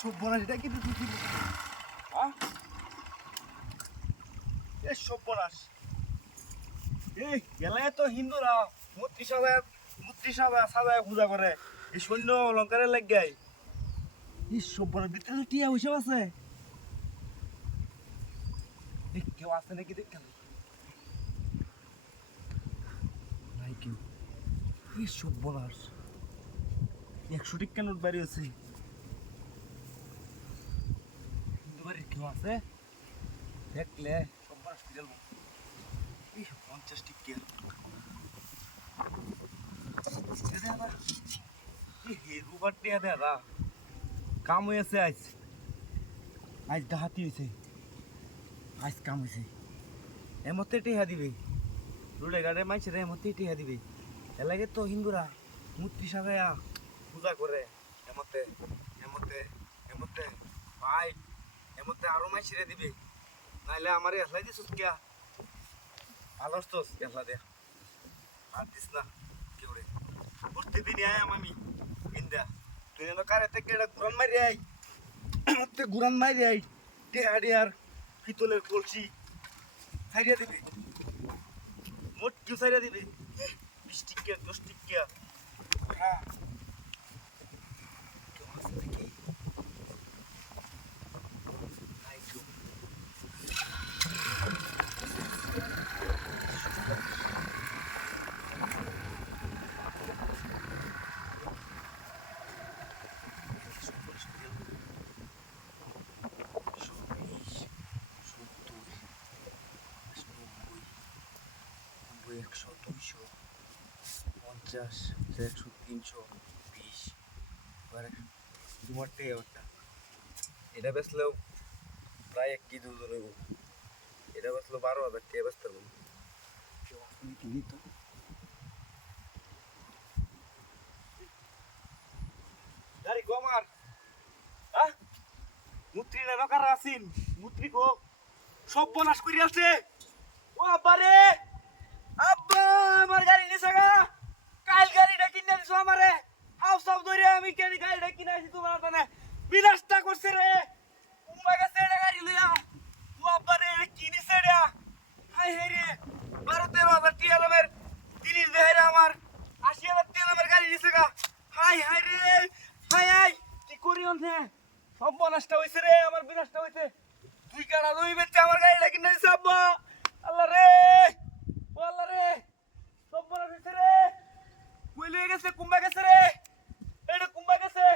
সব্যনাশ এটা কিন্তু তুই সব্যনাশ এই গেলে তো হিন্দুরা মূর্তি সাজায় পূজা করে এই সৈন্য অলঙ্কারের লেগাই এই সব্যনাশ ভিতরে তো টিয়া ওইসব আছে কেউ আছে নাকি দেখতে নাই কেউ এই সব্যনাশ 100 টাকা নোট বাড়ি আছে হিন্দু বাড়ির কেউ আছে দেখলে সব্যনাশ ফিরাল 50 টাকা দাদা কাম হয়েছে আজ ডাহাতি হয়েছে আজ কাম হয়েছে এমতে টেহা দিবে রোডে গাড়ে মাইছে রে এমতে টেহা দিবে এলাকে তো হিন্দুরা মূর্তি সাজায়া পূজা করে এমতে এমতে এমতে ভাই এমতে আরো মাইছে রে দিবে নাইলে আমারে এসলাই দিস কিয়া ভালো তো এসলা দে আর দিস না কেউ রে প্রতিদিন আয়াম আমি ইন্দা তুই এনে কারে থেকে এটা গুরান মারি আই মতে গুরান মারি আই টেহাড়ি আর পিতলের কলসি সাইডা দিবে মোট কিউ সাইডা দিবে 20 টাকা 10 টাকা হ্যাঁ কেউ আছে নাকি নাই কেউ একশো 200 50 100 300 20 তোমার টেয়ারটা এটা বেচলেও প্রায় 1 কেজি ওজন হইব এটা বেচলেও 12,000 টাকা বেচতে পারবো কেউ আসলে কিনি তো গাড়ি কমার হ্যাঁ মুত্রি না নকার আসিন মুত্রি কো সব বনাশ করি আছে ও আব্বারে আব্বা আমার গাড়ি নিছে গা কাল গাড়িটা কিনে দিছো আমারে হাউ সব ধরে আমি কেন গাড়িটা কিনে আইছি তোমার টানে বিলাসটা করছে রে উম্মা গেছে এটা গাড়ি লইয়া ও আব্বা রে কি নিছে রে হাই হাই রে 12-13,000 টিয়া দামের জিনিস দেয় রে আমার 80,000 টিয়া দামের গাড়ি নিছে গা হাই হাই রে হাই হাই কি করি অন্ধে সব বনাসটা হইছে রে আমার বিনাশটা হইছে তুই কারা দুই বেচে আমার গাড়িটা কিনে দিছে আব্বা আল্লাহ রে আল্লাহ রে সব বনাস হইছে রে কই লয়ে গেছে কুম্বা গেছে রে এটা কুম্বা গেছে